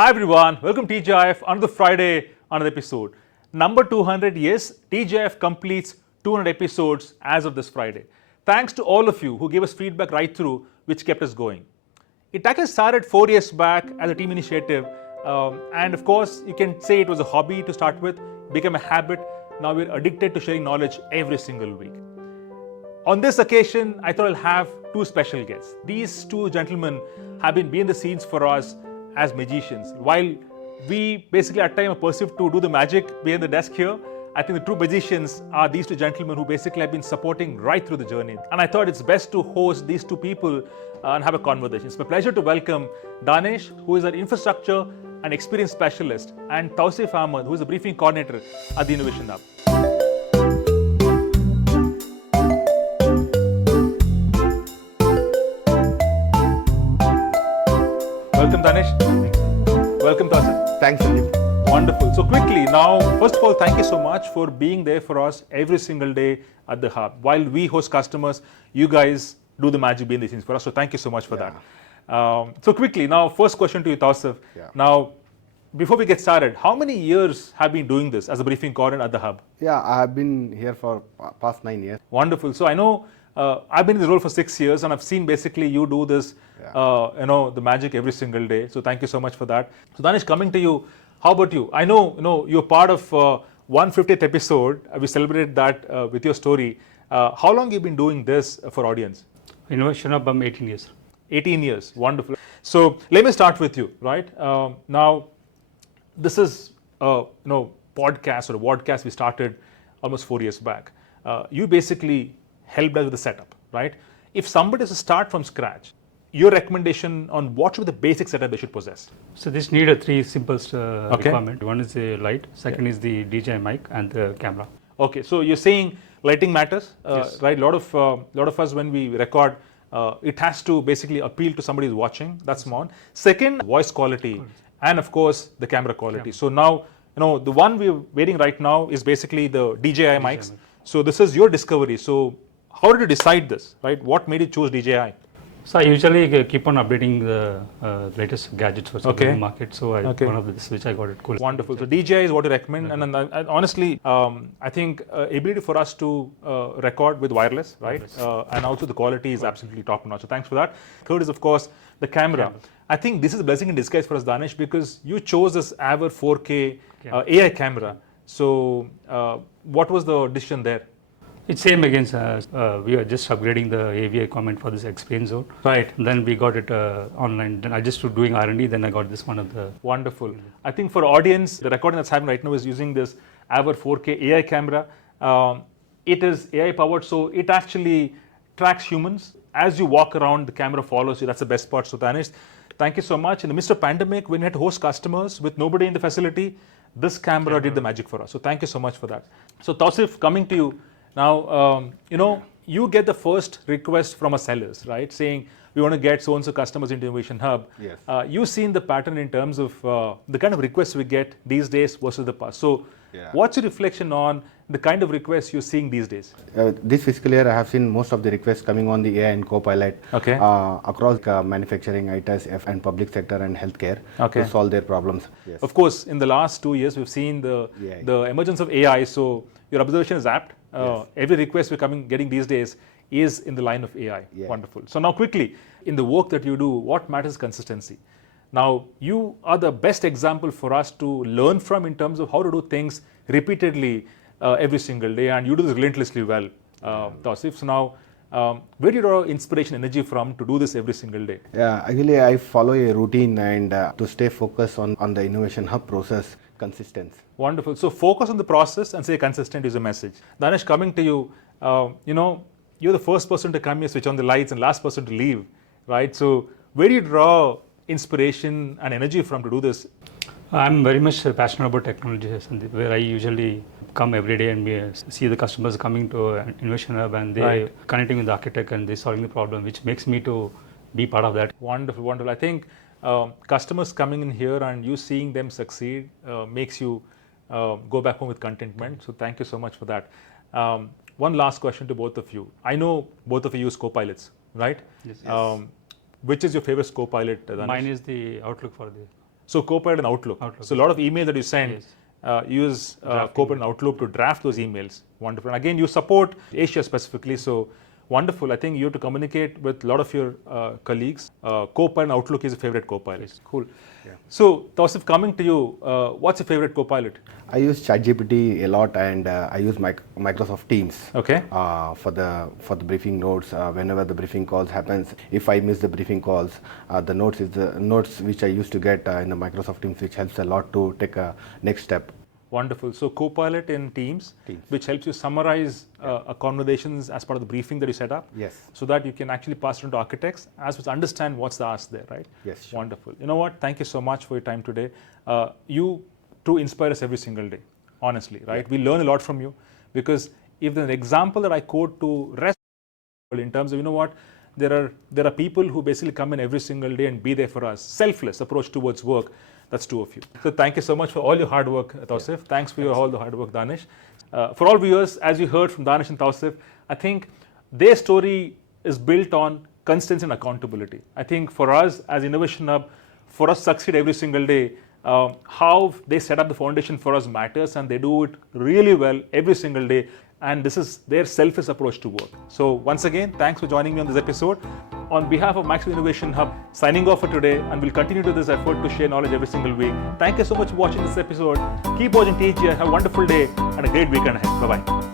Hi everyone, welcome to TGIF. Another Friday, another episode. Number 200, yes, TGIF completes 200 episodes as of this Friday. Thanks to all of you who gave us feedback right through, which kept us going. It actually started 4 years back as a team initiative, and of course, you can say it was a hobby to start with, became a habit. Now we're addicted to sharing knowledge every single week. On this occasion, I thought I'll have two special guests. These two gentlemen have been behind the scenes for us as magicians. While we basically at times are perceived to do the magic behind the desk here, I think the true magicians are these two gentlemen who basically have been supporting right through the journey. And I thought it's best to host these two people and have a conversation. It's my pleasure to welcome Danesh, who is an infrastructure and experience specialist, and Tausif Ahmed, who is the briefing coordinator at the Innovation Hub. Welcome Danesh. Welcome Tausif. Thanks, Sandeep. Wonderful. So quickly now, first of all, thank you so much for being there for us every single day at the hub. While we host customers, you guys do the magic behind the scenes for us. So thank you so much for that. So quickly now, first question to you, Tausif. Now, before we get started, how many years have you been doing this as a briefing coordinator at the hub? Yeah, I have been here for past 9 years. Wonderful. So I know I've been in this role for 6 years, and I've seen basically you do this, the magic every single day. So thank you so much for that. So Danesh, coming to you, how about you? I know, you're part of 150th episode. We celebrated that with your story. How long have you been doing this for audience? Innovation Hub, 18 years. 18 years. Wonderful. So let me start with you, right? Now, this is podcast or a vodcast we started almost 4 years back. You basically helped us with the setup, right? If somebody has to start from scratch, your recommendation on what should be the basic setup they should possess? So this need a three simple requirement. One is the light, second is the DJI mic, and the camera. Okay, so you're saying lighting matters, Yes. right? A lot of us when we record, it has to basically appeal to somebody who's watching. That's one. Second, voice quality, and of course the camera quality. So now, the one we're waiting right now is basically the DJI mics. So this is your discovery. So how did you decide this, right? What made you choose DJI? So I usually keep on updating the latest gadgets for the market. So one of this which I got it cool. Wonderful. So DJI is what you recommend, and honestly, I think ability for us to record with wireless, right? And also the quality is absolutely top notch. So thanks for that. Third is of course the camera. I think this is a blessing in disguise for us, Danesh, because you chose this AVR 4K AI camera. So what was the decision there? It's same again. We are just upgrading the AVI comment for this experience zone. Right. And then we got it online. Then I just doing R&D. Then I got this one of the. Wonderful. I think for audience, the recording that's happening right now is using this AVR 4K AI camera. It is AI powered, so it actually tracks humans. As you walk around, the camera follows you. That's the best part. So Danesh, thank you so much. In the midst of pandemic, when we had to host customers with nobody in the facility, this camera did the magic for us. So thank you so much for that. So Tausif, coming to you. Now, you get the first request from a sellers, right? Saying, we want to get so-and-so customers into Innovation Hub. Yes. You've seen the pattern in terms of the kind of requests we get these days versus the past. So what's your reflection on the kind of requests you're seeing these days? This fiscal year, I have seen most of the requests coming on the AI and Copilot across manufacturing, ITS, and public sector and healthcare to solve their problems. Yes. Of course, in the last 2 years, we've seen the emergence of AI. So your observation is apt. Every request we're getting these days is in the line of AI. Wonderful. So now quickly, in the work that you do, what matters is consistency. Now, you are the best example for us to learn from in terms of how to do things repeatedly every single day, and you do this relentlessly well, Tausif. So now, where do you draw inspiration, energy from to do this every single day? Yeah, actually I follow a routine and to stay focused on the Innovation Hub process, consistency. Wonderful. So focus on the process and stay consistent is a message. Danesh, coming to you, you're the first person to come here, switch on the lights, and last person to leave, right? So where do you draw inspiration and energy from to do this? I'm very much passionate about technology, where I usually come every day and we see the customers coming to Innovation Hub and they connecting with the architect and they solving the problem, which makes me to be part of that. Wonderful, wonderful. I think customers coming in here and you seeing them succeed makes you go back home with contentment. So thank you so much for that. One last question to both of you. I know both of you use Copilots, right? Yes. Which is your favorite Copilot? Mine is the Outlook for the. So Copilot and Outlook. So a lot of emails that you send, use Copilot and Outlook to draft those emails. Wonderful. And again, you support Asia specifically, so wonderful. I think you have to communicate with a lot of your colleagues. Copilot and Outlook is a favorite Copilot. Yes. Cool. Yeah. So Tausif, coming to you, what's your favorite Copilot? I use ChatGPT a lot, and I use Microsoft Teams. Okay. For the briefing notes. Whenever the briefing calls happens, if I miss the briefing calls, the notes is the notes which I used to get in the Microsoft Teams, which helps a lot to take a next step. Wonderful. So Copilot in Teams, which helps you summarize conversations as part of the briefing that you set up. Yes. So that you can actually pass it on to architects as well as understand what's the ask there, right? Yes. Sure. Wonderful. You know what? Thank you so much for your time today. You too inspire us every single day, honestly, right? We learn a lot from you, because if there's an example that I quote to rest in terms of, you know what, there are people who basically come in every single day and be there for us, selfless approach towards work. That's two of you. So thank you so much for all your hard work, Tausif. Thanks for all the hard work, Danish. For all viewers, as you heard from Danish and Tausif, I think their story is built on consistency and accountability. I think for us as Innovation Hub, for us to succeed every single day, how they set up the foundation for us matters, and they do it really well every single day. And this is their selfless approach to work. So once again, thanks for joining me on this episode. On behalf of Microsoft Innovation Hub, signing off for today, and we'll continue to this effort to share knowledge every single week. Thank you so much for watching this episode. Keep watching TGIF. Have a wonderful day and a great weekend ahead. Bye-bye.